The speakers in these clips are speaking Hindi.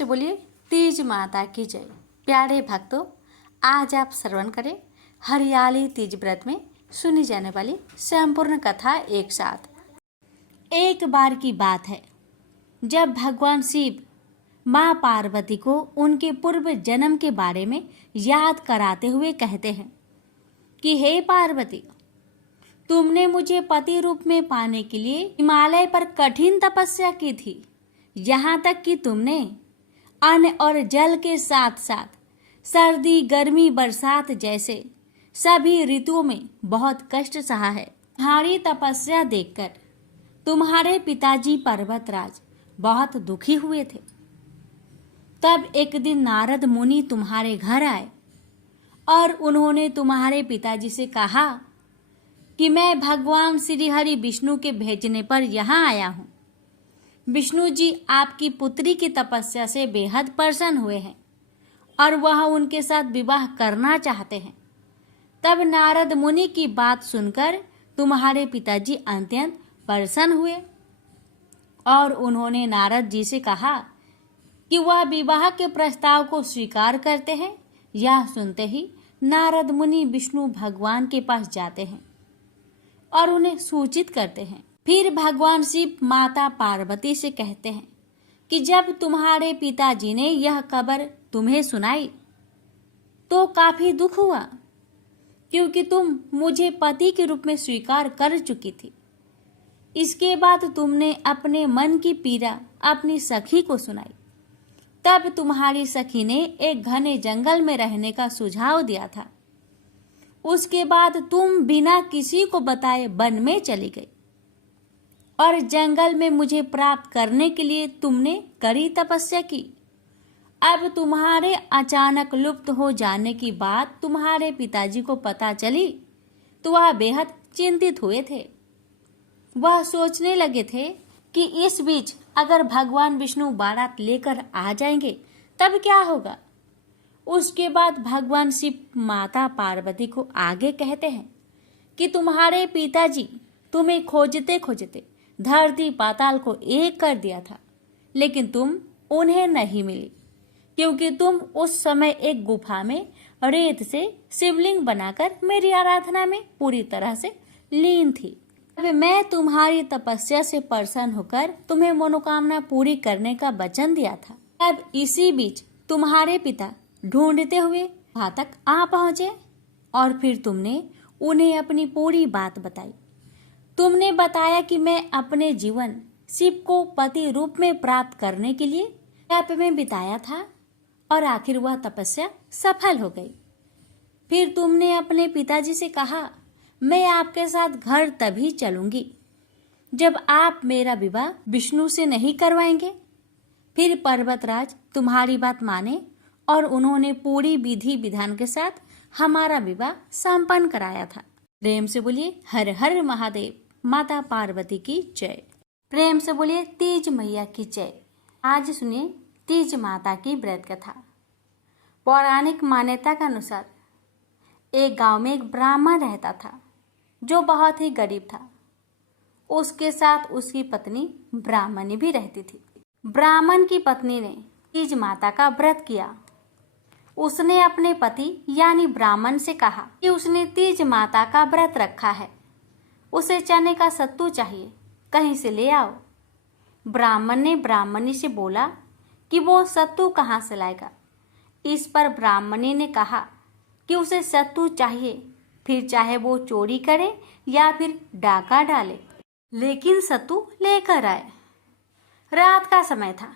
से बोलिए तीज माता की जय। प्यारे भक्तों, आज आप श्रवण करें हरियाली तीज व्रत में सुनी जाने वाली संपूर्ण कथा एक साथ। एक बार की बात है जब भगवान शिव माँ पार्वती को उनके पूर्व जन्म के बारे में याद कराते हुए कहते हैं कि हे पार्वती, तुमने मुझे पति रूप में पाने के लिए हिमालय पर कठिन तपस्या की थी। यहाँ तक कि तुमने अन्न और जल के साथ साथ सर्दी, गर्मी, बरसात जैसे सभी ऋतुओं में बहुत कष्ट सहा है। तुम्हारी तपस्या देखकर तुम्हारे पिताजी पर्वतराज बहुत दुखी हुए थे। तब एक दिन नारद मुनि तुम्हारे घर आए और उन्होंने तुम्हारे पिताजी से कहा कि मैं भगवान श्री हरि विष्णु के भेजने पर यहाँ आया हूँ। विष्णु जी आपकी पुत्री की तपस्या से बेहद प्रसन्न हुए हैं और वह उनके साथ विवाह करना चाहते हैं। तब नारद मुनि की बात सुनकर तुम्हारे पिताजी अत्यंत प्रसन्न हुए और उन्होंने नारद जी से कहा कि वह विवाह के प्रस्ताव को स्वीकार करते हैं। यह सुनते ही नारद मुनि विष्णु भगवान के पास जाते हैं और उन्हें सूचित करते हैं। फिर भगवान शिव माता पार्वती से कहते हैं कि जब तुम्हारे पिताजी ने यह खबर तुम्हें सुनाई तो काफी दुख हुआ, क्योंकि तुम मुझे पति के रूप में स्वीकार कर चुकी थी। इसके बाद तुमने अपने मन की पीड़ा अपनी सखी को सुनाई। तब तुम्हारी सखी ने एक घने जंगल में रहने का सुझाव दिया था। उसके बाद तुम बिना किसी को बताए वन में चली गई और जंगल में मुझे प्राप्त करने के लिए तुमने कड़ी तपस्या की। अब तुम्हारे अचानक लुप्त हो जाने की बात तुम्हारे पिताजी को पता चली तो वह बेहद चिंतित हुए थे। वह सोचने लगे थे कि इस बीच अगर भगवान विष्णु बारात लेकर आ जाएंगे तब क्या होगा। उसके बाद भगवान शिव माता पार्वती को आगे कहते हैं कि तुम्हारे पिताजी तुम्हें खोजते खोजते धरती पाताल को एक कर दिया था, लेकिन तुम उन्हें नहीं मिली, क्योंकि तुम उस समय एक गुफा में रेत से शिवलिंग बनाकर मेरी आराधना में पूरी तरह से लीन थी। अब मैं तुम्हारी तपस्या से प्रसन्न होकर तुम्हें मनोकामना पूरी करने का वचन दिया था। अब इसी बीच तुम्हारे पिता ढूंढते हुए वहां तक आ पहुंचे और फिर तुमने उन्हें अपनी पूरी बात बताई। तुमने बताया कि मैं अपने जीवन शिव को पति रूप में प्राप्त करने के लिए तप में बिताया था और आखिर वह तपस्या सफल हो गई। फिर तुमने अपने पिताजी से कहा, मैं आपके साथ घर तभी चलूंगी जब आप मेरा विवाह विष्णु से नहीं करवाएंगे। फिर पर्वतराज तुम्हारी बात माने और उन्होंने पूरी विधि विधान के साथ हमारा विवाह संपन्न कराया था। प्रेम से बोलिए हर हर महादेव। माता पार्वती की जय। प्रेम से बोलिए तीज मैया की जय। आज सुनिए तीज माता की व्रत कथा। पौराणिक मान्यता के अनुसार एक गांव में एक ब्राह्मण रहता था जो बहुत ही गरीब था। उसके साथ उसकी पत्नी ब्राह्मणी भी रहती थी। ब्राह्मण की पत्नी ने तीज माता का व्रत किया। उसने अपने पति यानी ब्राह्मण से कहा कि उसने तीज माता का व्रत रखा है, उसे चने का सत्तू चाहिए, कहीं से ले आओ। ब्राह्मण ने ब्राह्मणी से बोला कि वो सत्तू कहाँ से लाएगा। इस पर ब्राह्मणी ने कहा कि उसे सत्तू चाहिए, फिर चाहे वो चोरी करे या फिर डाका डाले, लेकिन सत्तू लेकर आए। रात का समय था।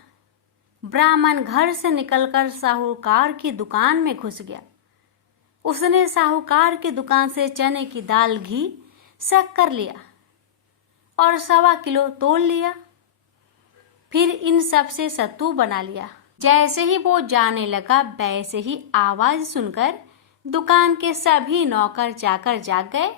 ब्राह्मण घर से निकलकर साहूकार की दुकान में घुस गया। उसने साहूकार की दुकान से चने की दाल, घी, शक्कर लिया और 1.25 किलो तोल लिया। फिर इन सब से सत्तू बना लिया। जैसे ही वो जाने लगा वैसे ही आवाज सुनकर दुकान के सभी नौकर चाकर जाग गए।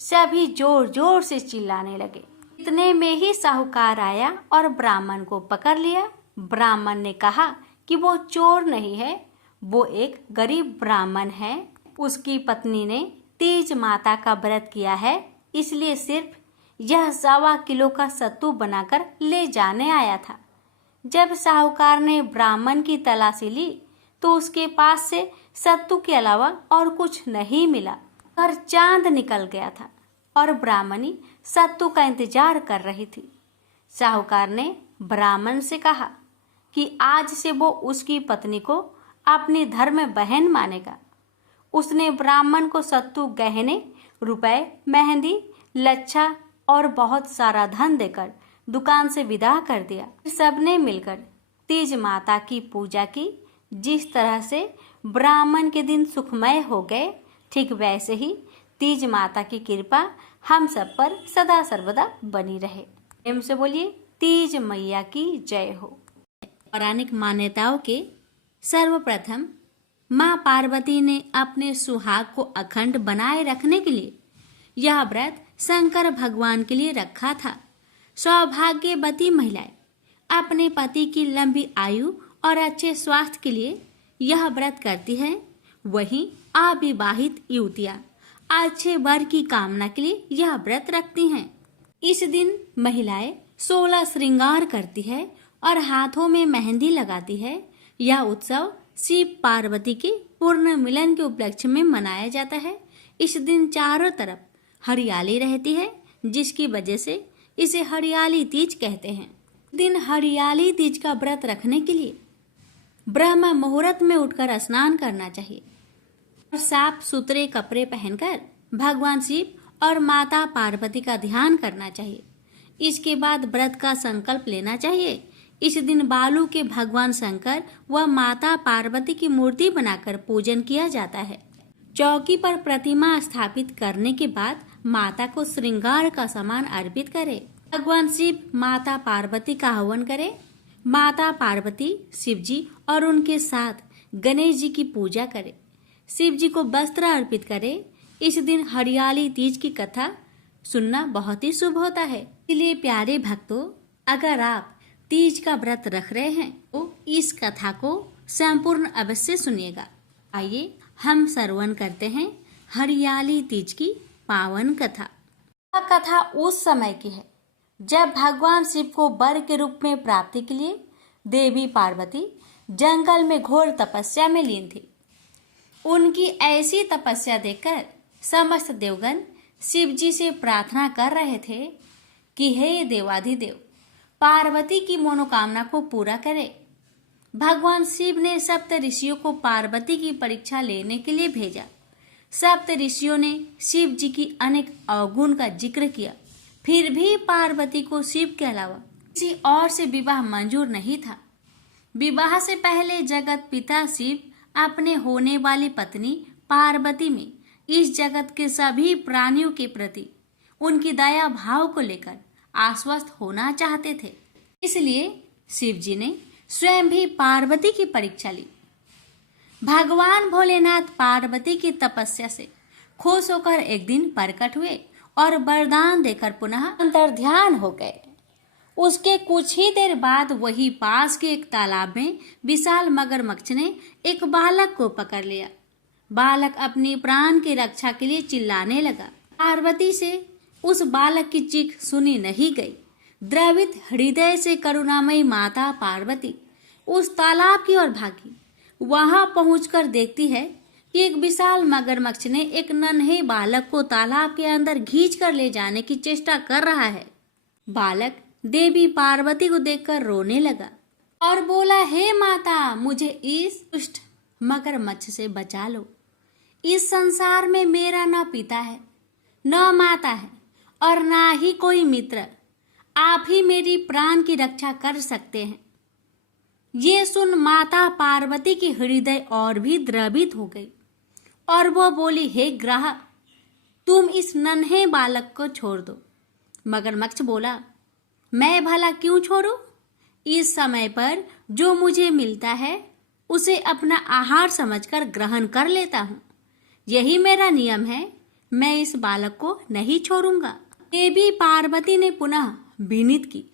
सभी जोर जोर से चिल्लाने लगे। इतने में ही साहूकार आया और ब्राह्मण को पकड़ लिया। ब्राह्मण ने कहा कि वो चोर नहीं है, वो एक गरीब ब्राह्मण है। उसकी पत्नी ने तीज माता का व्रत किया है, इसलिए सिर्फ यह 1.25 किलो का सत्तू बनाकर ले जाने आया था। जब साहूकार ने ब्राह्मण की तलाशी ली तो उसके पास से सत्तू के अलावा और कुछ नहीं मिला। और चांद निकल गया था और ब्राह्मणी सत्तू का इंतजार कर रही थी। साहूकार ने ब्राह्मण से कहा कि आज से वो उसकी पत्नी को अपनी धर्म बहन मानेगा। उसने ब्राह्मण को सत्तू, गहने, रुपए, मेहंदी, लच्छा और बहुत सारा धन देकर दुकान से विदा कर दिया। सबने मिलकर तीज माता की पूजा की। जिस तरह से ब्राह्मण के दिन सुखमय हो गए, ठीक वैसे ही तीज माता की कृपा हम सब पर सदा सर्वदा बनी रहे। प्रेम से बोलिए तीज मैया की जय हो। पौराणिक मान्यताओं के सर्वप्रथम माँ पार्वती ने अपने सुहाग को अखंड बनाए रखने के लिए यह व्रत शंकर भगवान के लिए रखा था। सौभाग्यवती महिलाएं अपने पति की लंबी आयु और अच्छे स्वास्थ्य के लिए यह व्रत करती हैं। वहीं अविवाहित युवतियां अच्छे वर की कामना के लिए यह व्रत रखती हैं। इस दिन महिलाएं 16 श्रृंगार करती है और हाथों में मेहंदी लगाती है। यह उत्सव शिव पार्वती के पूर्ण मिलन के उपलक्ष्य में मनाया जाता है। इस दिन चारों तरफ हरियाली रहती है, जिसकी वजह से इसे हरियाली तीज कहते हैं। दिन हरियाली तीज का व्रत रखने के लिए ब्रह्म मुहूर्त में उठकर स्नान करना चाहिए और साफ सुथरे कपड़े पहनकर भगवान शिव और माता पार्वती का ध्यान करना चाहिए। इसके बाद व्रत का संकल्प लेना चाहिए। इस दिन बालू के भगवान शंकर व माता पार्वती की मूर्ति बनाकर पूजन किया जाता है। चौकी पर प्रतिमा स्थापित करने के बाद माता को श्रृंगार का सामान अर्पित करें। भगवान शिव माता पार्वती का हवन करें। माता पार्वती, शिव जी और उनके साथ गणेश जी की पूजा करें। शिव जी को वस्त्र अर्पित करें। इस दिन हरियाली तीज की कथा सुनना बहुत ही शुभ होता है। इसलिए प्यारे भक्तों, अगर आप तीज का व्रत रख रहे हैं तो इस कथा को संपूर्ण अवश्य सुनिएगा। आइए हम श्रवण करते हैं हरियाली तीज की पावन कथा। यह कथा उस समय की है जब भगवान शिव को वर के रूप में प्राप्ति के लिए देवी पार्वती जंगल में घोर तपस्या में लीन थी। उनकी ऐसी तपस्या देखकर समस्त देवगण शिव जी से प्रार्थना कर रहे थे कि हे देवाधिदेव, पार्वती की मनोकामना को पूरा करे। भगवान शिव ने सप्त ऋषियों को पार्वती की परीक्षा लेने के लिए भेजा। सप्त ऋषियों ने शिव जी की अनेक अवगुण का जिक्र किया, फिर भी पार्वती को शिव के अलावा किसी और से विवाह मंजूर नहीं था। विवाह से पहले जगत पिता शिव अपने होने वाली पत्नी पार्वती में इस जगत के सभी प्राणियों के प्रति उनकी दया भाव को लेकर आश्वस्त होना चाहते थे। इसलिए शिव जी ने स्वयं भी पार्वती की परीक्षा ली। भगवान भोलेनाथ पार्वती की तपस्या से खुश होकर एक दिन प्रकट हुए और वरदान देकर पुनः अंतर्ध्यान हो गए। उसके कुछ ही देर बाद वही पास के एक तालाब में विशाल मगरमच्छ ने एक बालक को पकड़ लिया। बालक अपनी प्राण की रक्षा के लिए चिल्लाने लगा। पार्वती से उस बालक की चीख सुनी नहीं गई। द्रवित हृदय से करुणामयी माता पार्वती उस तालाब की ओर भागी। वहां पहुंचकर देखती है कि एक विशाल मगरमच्छ ने एक नन्हे बालक को तालाब के अंदर खींच कर ले जाने की चेष्टा कर रहा है। बालक देवी पार्वती को देखकर रोने लगा और बोला, हे माता, मुझे इस दुष्ट मगरमच्छ से बचा लो। इस संसार में मेरा न पिता है, न माता है और ना ही कोई मित्र। आप ही मेरी प्राण की रक्षा कर सकते हैं। ये सुन माता पार्वती की हृदय और भी द्रवित हो गई और वो बोली, हे ग्रह, तुम इस नन्हे बालक को छोड़ दो। मगरमच्छ बोला, मैं भला क्यों छोड़ूं? इस समय पर जो मुझे मिलता है उसे अपना आहार समझकर ग्रहण कर लेता हूँ। यही मेरा नियम है। मैं इस बालक को नहीं छोड़ूंगा। देवी पार्वती ने पुनः विनीत की,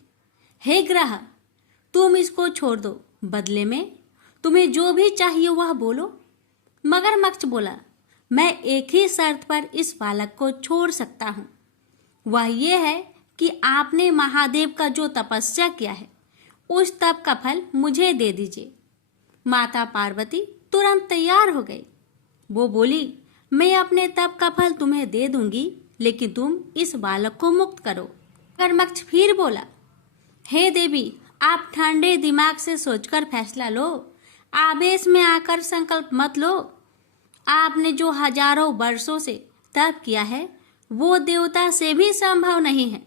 हे ग्रह, तुम इसको छोड़ दो। बदले में तुम्हें जो भी चाहिए वह बोलो। मगरमच्छ बोला, मैं एक ही शर्त पर इस बालक को छोड़ सकता हूँ। वह ये है कि आपने महादेव का जो तपस्या किया है उस तप का फल मुझे दे दीजिए। माता पार्वती तुरंत तैयार हो गई। वो बोली, मैं अपने तप का फल तुम्हें दे दूंगी, लेकिन तुम इस बालक को मुक्त करो। मगरमच्छ फिर बोला, हे देवी, आप ठंडे दिमाग से सोचकर फैसला लो, आवेश में आकर संकल्प मत लो। आपने जो हजारों वर्षों से तप किया है वो देवता से भी संभव नहीं है,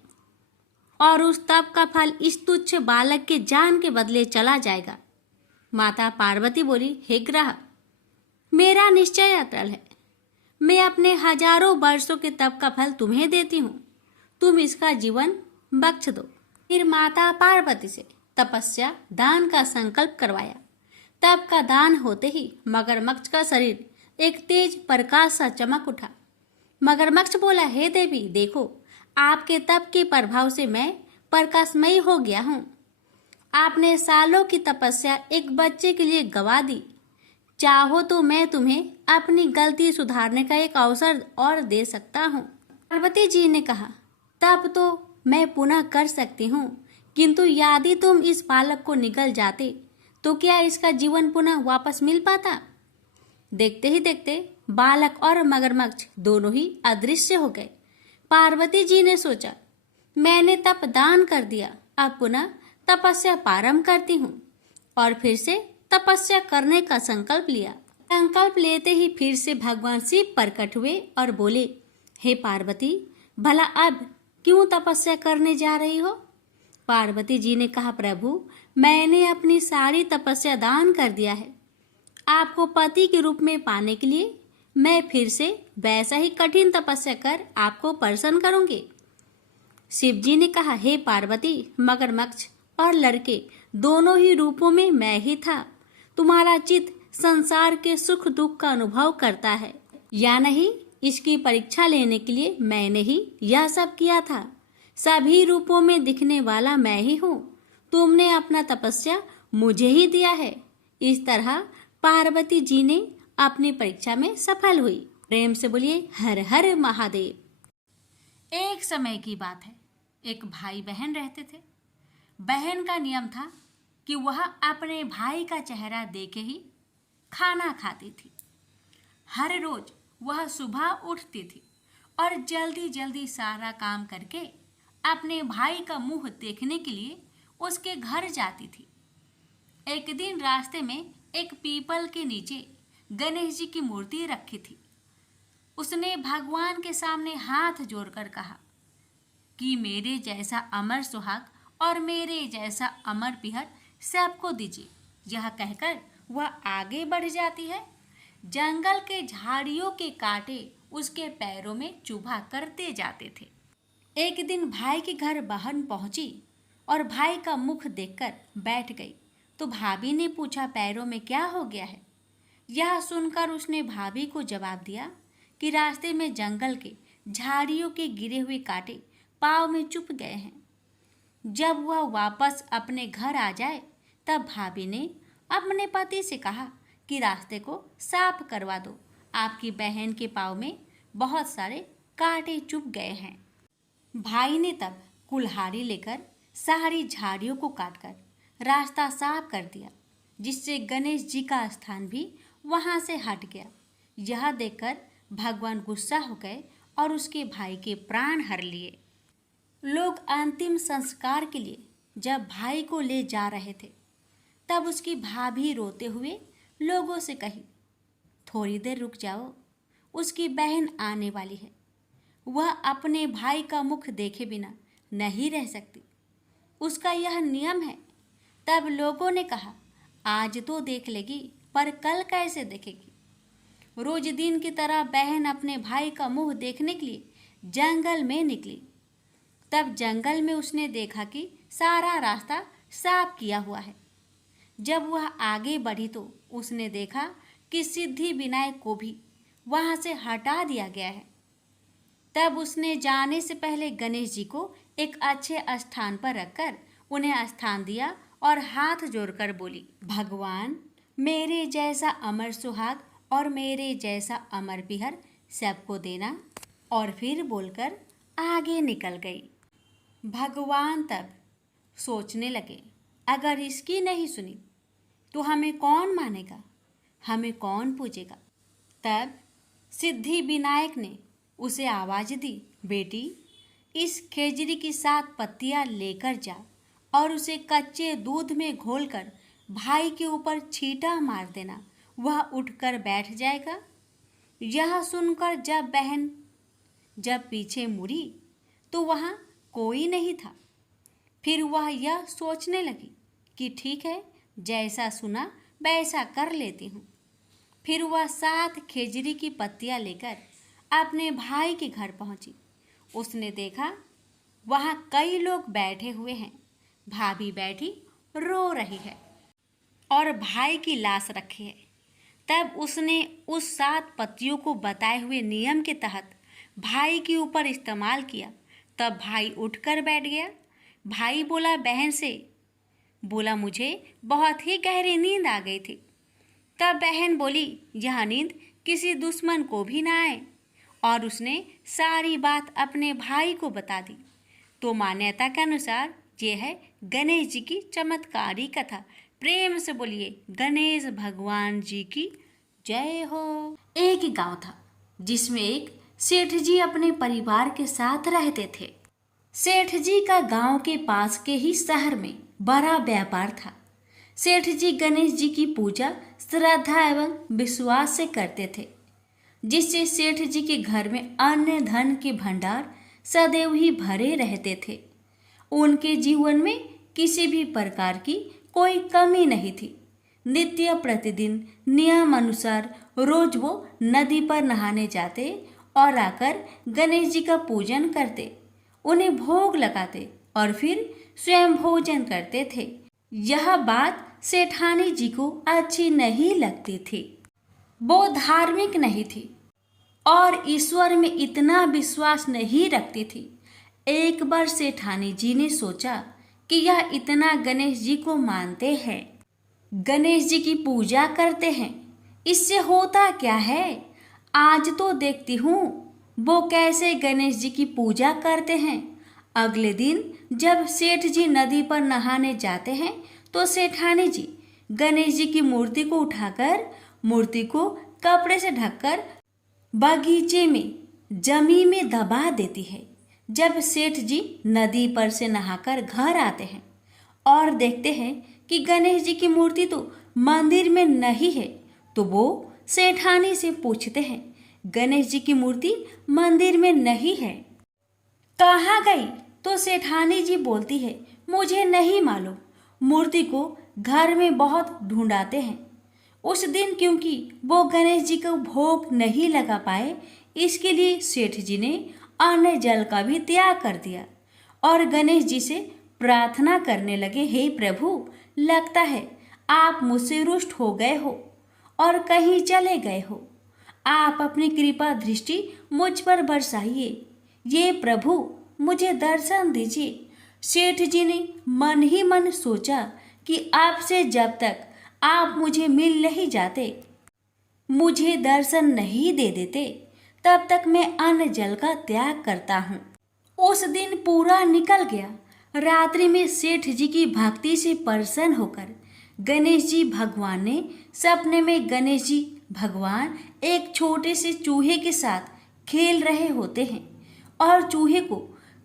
और उस तप का फल इस तुच्छ बालक के जान के बदले चला जाएगा। माता पार्वती बोली, हे ग्रह, मेरा निश्चय अटल है। मैं अपने हजारों वर्षों के तप का फल तुम्हें देती हूँ, तुम इसका जीवन बख्श दो। फिर माता पार्वती से तपस्या दान का संकल्प करवाया। तप का दान होते ही मगरमच्छ का शरीर एक तेज प्रकाश सा चमक उठा। मगरमच्छ बोला, हे देवी, देखो, आपके तप के प्रभाव से मैं प्रकाशमयी हो गया हूँ। आपने सालों की तपस्या एक बच्चे के लिए गवा दी। चाहो तो मैं तुम्हें अपनी गलती सुधारने का एक अवसर और दे सकता हूँ। पार्वती जी ने कहा, तब तो मैं पुनः कर सकती हूँ, किंतु यदि तुम इस बालक को निगल जाते तो क्या इसका जीवन पुनः वापस मिल पाता? देखते ही देखते बालक और मगरमच्छ दोनों ही अदृश्य हो गए। पार्वती जी ने सोचा, मैंने तप दान कर दिया, अब पुनः तपस्या प्रारंभ करती हूँ, और फिर से तपस्या करने का संकल्प लिया। संकल्प लेते ही फिर से भगवान शिव प्रकट हुए और बोले, हे पार्वती, भला अब क्यों तपस्या करने जा रही हो? पार्वती जी ने कहा, प्रभु, मैंने अपनी सारी तपस्या दान कर दिया है। आपको पति के रूप में पाने के लिए मैं फिर से वैसा ही कठिन तपस्या कर आपको प्रसन्न करूंगी। शिव जी ने कहा, हे पार्वती, मगरमच्छ और लड़के दोनों ही रूपों में मैं ही था। तुम्हारा चित्त संसार के सुख दुख का अनुभव करता है या नहीं, इसकी परीक्षा लेने के लिए मैंने ही यह सब किया था। सभी रूपों में दिखने वाला मैं ही हूँ। तुमने अपना तपस्या मुझे ही दिया है। इस तरह पार्वती जी ने अपनी परीक्षा में सफल हुई। प्रेम से बोलिए, हर हर महादेव। एक समय की बात है, एक भाई बहन रहते थे। बहन का नियम था कि वह अपने भाई का चेहरा देखे ही खाना खाती थी। हर रोज वह सुबह उठती थी और जल्दी जल्दी सारा काम करके अपने भाई का मुंह देखने के लिए उसके घर जाती थी। एक दिन रास्ते में एक पीपल के नीचे गणेश जी की मूर्ति रखी थी। उसने भगवान के सामने हाथ जोड़कर कहा कि मेरे जैसा अमर सुहाग और मेरे जैसा अमर पिहर सबको दीजिए। यह कहकर वह आगे बढ़ जाती है। जंगल के झाड़ियों के कांटे उसके पैरों में चुभा करते जाते थे। एक दिन भाई के घर बहन पहुंची और भाई का मुख देखकर बैठ गई तो भाभी ने पूछा, पैरों में क्या हो गया है? यह सुनकर उसने भाभी को जवाब दिया कि रास्ते में जंगल के झाड़ियों के गिरे हुए कांटे पाँव में चुभ गए हैं। जब वह वापस अपने घर आ जाए तब भाभी ने अपने पति से कहा कि रास्ते को साफ करवा दो, आपकी बहन के पाँव में बहुत सारे कांटे चुभ गए हैं। भाई ने तब कुल्हाड़ी लेकर सारी झाड़ियों को काटकर रास्ता साफ कर दिया, जिससे गणेश जी का स्थान भी वहां से हट गया। यह देखकर भगवान गुस्सा हो गए और उसके भाई के प्राण हर लिए। लोग अंतिम संस्कार के लिए जब भाई को ले जा रहे थे तब उसकी भाभी रोते हुए लोगों से कही, थोड़ी देर रुक जाओ, उसकी बहन आने वाली है। वह अपने भाई का मुख देखे बिना नहीं रह सकती, उसका यह नियम है। तब लोगों ने कहा, आज तो देख लेगी पर कल कैसे देखेगी? रोज दिन की तरह बहन अपने भाई का मुंह देखने के लिए जंगल में निकली। तब जंगल में उसने देखा कि सारा रास्ता साफ किया हुआ है। जब वह आगे बढ़ी तो उसने देखा कि सिद्धि विनायक को भी वहां से हटा दिया गया है। तब उसने जाने से पहले गणेश जी को एक अच्छे स्थान पर रखकर उन्हें स्थान दिया और हाथ जोड़कर बोली, भगवान, मेरे जैसा अमर सुहाग और मेरे जैसा अमर पिहर सबको देना। और फिर बोलकर आगे निकल गई। भगवान तब सोचने लगे, अगर इसकी नहीं सुनी तो हमें कौन मानेगा, हमें कौन पूजेगा। तब सिद्धि विनायक ने उसे आवाज दी, बेटी इस खेजड़ी की 7 पत्तियां लेकर जा और उसे कच्चे दूध में घोलकर भाई के ऊपर छींटा मार देना, वह उठकर बैठ जाएगा। यह सुनकर जब पीछे मुड़ी तो वहाँ कोई नहीं था। फिर वह यह सोचने लगी कि ठीक है, जैसा सुना वैसा कर लेती हूँ। फिर वह 7 खेजड़ी की पत्तियां लेकर अपने भाई के घर पहुंची। उसने देखा वहाँ कई लोग बैठे हुए हैं, भाभी बैठी रो रही है और भाई की लाश रखी है। तब उसने उस 7 पत्तियों को बताए हुए नियम के तहत भाई के ऊपर इस्तेमाल किया। तब भाई उठकर बैठ गया। भाई बोला बहन से, बोला मुझे बहुत ही गहरी नींद आ गई थी। तब बहन बोली यह नींद किसी दुश्मन को भी ना आए, और उसने सारी बात अपने भाई को बता दी। तो मान्यता के अनुसार ये है गणेश जी की चमत्कारी कथा। प्रेम से बोलिए गणेश भगवान जी की जय हो। एक गांव था जिसमें एक सेठ जी अपने परिवार के साथ रहते थे। सेठ जी का गांव के पास के ही शहर में बड़ा व्यापार था। सेठ जी गणेश जी की पूजा श्रद्धा एवं विश्वास से करते थे, जिससे सेठ जी के घर में अन्न धन के भंडार सदैव ही भरे रहते थे। उनके जीवन में किसी भी प्रकार की कोई कमी नहीं थी। नित्य प्रतिदिन नियम अनुसार रोज वो नदी पर नहाने जाते और आकर गणेश जी का पूजन करते, उन्हें भोग लगाते और फिर स्वयं भोजन करते थे। यह बात सेठानी जी को अच्छी नहीं लगती थी। वो धार्मिक नहीं थी और ईश्वर में इतना विश्वास नहीं रखती थी। एक बार सेठानी जी ने सोचा कि यह इतना गणेश जी को मानते हैं, गणेश जी की पूजा करते हैं, इससे होता क्या है, आज तो देखती हूँ वो कैसे गणेश जी की पूजा करते हैं। अगले दिन जब सेठ जी नदी पर नहाने जाते हैं तो सेठानी जी गणेश जी की मूर्ति को उठाकर मूर्ति को कपड़े से ढककर बगीचे में जमीन में दबा देती है। जब सेठ जी नदी पर से नहाकर घर आते हैं और देखते हैं कि गणेश जी की मूर्ति तो मंदिर में नहीं है, तो वो सेठानी से पूछते हैं गणेश जी की मूर्ति मंदिर में नहीं है, कहाँ गई? तो सेठानी जी बोलती है मुझे नहीं मालूम, मूर्ति को घर में बहुत ढूंढाते हैं। उस दिन क्योंकि वो गणेश जी को भोग नहीं लगा पाए, इसके लिए सेठ जी ने अन्न जल का भी त्याग कर दिया और गणेश जी से प्रार्थना करने लगे, हे प्रभु, लगता है आप मुझसे रुष्ट हो गए हो और कहीं चले गए हो। आप अपनी कृपा दृष्टि मुझ पर बरसाइए। ये प्रभु मुझे दर्शन दीजिए। सेठ जी ने मन ही मन सोचा कि आपसे जब तक आप मुझे मिल नहीं जाते, मुझे दर्शन नहीं दे देते, तब तक मैं अन्न जल का त्याग करता हूँ। उस दिन पूरा निकल गया। रात्रि में सेठ जी की भक्ति से प्रसन्न होकर गणेश जी भगवान ने सपने में गणेश जी भगवान एक छोटे से चूहे के साथ खेल रहे होते हैं और चूहे को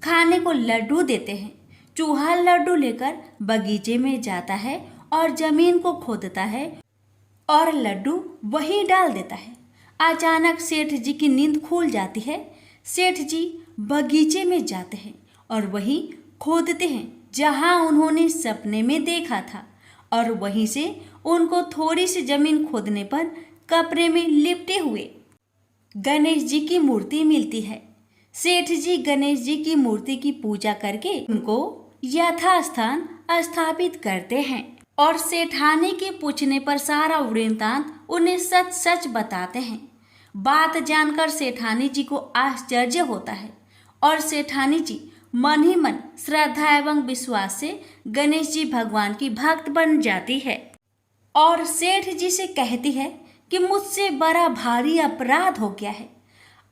खाने को लड्डू देते हैं। चूहा लड्डू लेकर बगीचे में जाता है और जमीन को खोदता है और लड्डू वहीं डाल देता है। अचानक सेठ जी की नींद खुल जाती है। सेठ जी बगीचे में जाते हैं और वहीं खोदते हैं जहां उन्होंने सपने में देखा था, और वहीं से उनको थोड़ी सी जमीन खोदने पर कपड़े में लिपटे हुए गणेश जी की मूर्ति मिलती है। सेठ जी गणेश जी की मूर्ति की पूजा करके उनको यथास्थान स्थापित करते हैं और सेठानी के पूछने पर सारा वृत्तांत उन्हें सच सच बताते हैं। बात जानकर सेठानी जी को आश्चर्य होता है और सेठानी जी मन ही मन श्रद्धा एवं विश्वास से गणेश जी भगवान की भक्त बन जाती है और सेठ जी से कहती है कि मुझसे बड़ा भारी अपराध हो गया है।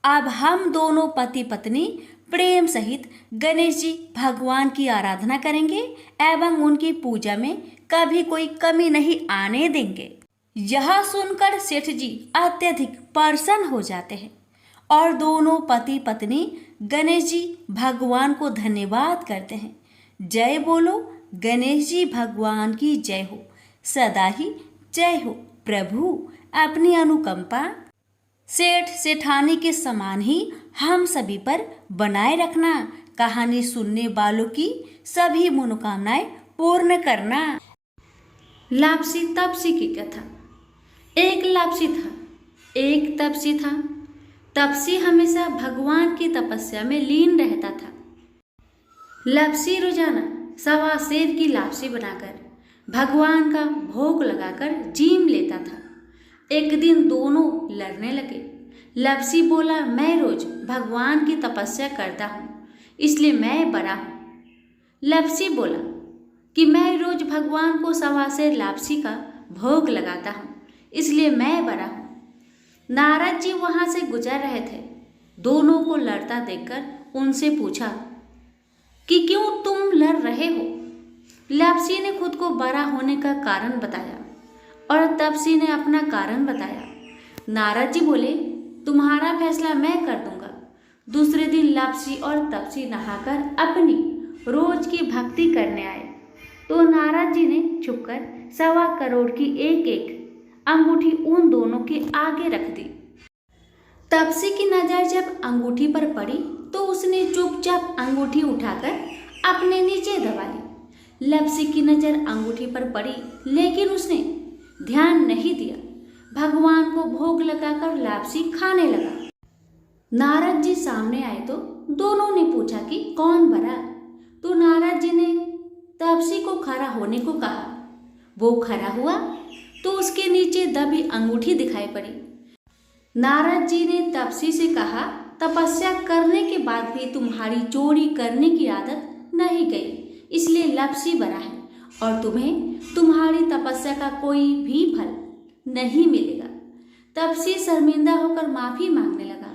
अब हम दोनों पति पत्नी प्रेम सहित गणेश जी भगवान की आराधना करेंगे एवं उनकी पूजा में कभी कोई कमी नहीं आने देंगे। यह सुनकर सेठ जी अत्यधिक प्रसन्न हो जाते हैं और दोनों पति पत्नी गणेश जी भगवान को धन्यवाद करते हैं। जय बोलो गणेश जी भगवान की जय हो, सदा ही जय हो। प्रभु अपनी अनुकंपा सेठ सेठानी के समान ही हम सभी पर बनाए रखना। कहानी सुनने वालों की सभी मनोकामनाएं पूर्ण करना। लापसी तपसी की कथा। एक लापसी था, एक तपसी था। तपसी हमेशा भगवान की तपस्या में लीन रहता था। लापसी रोजाना सवा सेर की लापसी बनाकर भगवान का भोग लगाकर जीम लेता था। एक दिन दोनों लड़ने लगे। लापसी बोला, मैं रोज भगवान की तपस्या करता हूँ इसलिए मैं बड़ा हूँ। लापसी बोला कि मैं रोज भगवान को सवा सेर लापसी का भोग लगाता हूँ इसलिए मैं बड़ा हूँ। नारद जी वहां से गुजर रहे थे। दोनों को लड़ता देखकर उनसे पूछा कि क्यों तुम लड़ रहे हो। लापसी ने खुद को बड़ा होने का कारण बताया और तपसी ने अपना कारण बताया। नारद जी बोले, तुम्हारा फैसला मैं कर दूंगा। दूसरे दिन लापसी और तपसी नहाकर अपनी रोज की भक्ति करने आए तो नारद जी ने छुपकर 1.25 करोड़ की एक एक अंगूठी उन दोनों के आगे रख दी। तपसी की नजर जब अंगूठी पर पड़ी तो उसने चुपचाप अंगूठी उठाकर अपने नीचे दबा ली। लापसी की नजर अंगूठी पर पड़ी लेकिन उसने ध्यान नहीं दिया। भगवान को भोग लगाकर लापसी खाने लगा। नारद जी सामने आए तो दोनों ने पूछा कि कौन बड़ा। तो नारद जी ने तपसी को खड़ा होने को कहा। वो खड़ा हुआ तो उसके नीचे दबी अंगूठी दिखाई पड़ी। नारद जी ने तपसी से कहा, तपस्या करने के बाद भी तुम्हारी चोरी करने की आदत नहीं गई इसलिए लापसी बड़ा है और तुम्हें तुम्हारी तपस्या का कोई भी फल नहीं मिलेगा। तपसी शर्मिंदा होकर माफी मांगने लगा।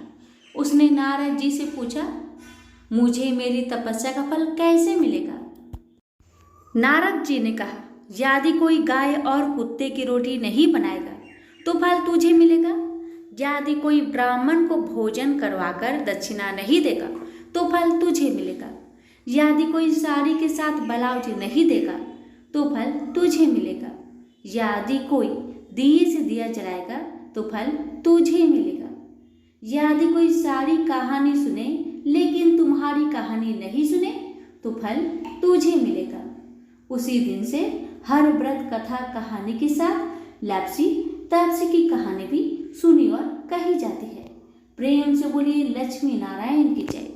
उसने नारद जी से पूछा, मुझे मेरी तपस्या का फल कैसे मिलेगा। नारद जी ने कहा, यदि कोई गाय और कुत्ते की रोटी नहीं बनाएगा तो फल तुझे मिलेगा। यदि कोई ब्राह्मण को भोजन करवाकर दक्षिणा नहीं देगा तो फल तुझे मिलेगा। यदि कोई साड़ी के साथ ब्लाउज नहीं देगा तो फल तुझे मिलेगा। यदि कोई दिए से दिया जलाएगा तो फल तुझे मिलेगा। यदि कोई सारी कहानी सुने लेकिन तुम्हारी कहानी नहीं सुने तो फल तुझे मिलेगा। उसी दिन से हर व्रत कथा कहानी के साथ लापसी तपसी की कहानी भी सुनी और कही जाती है। प्रेम से बोलिए लक्ष्मी नारायण की जय।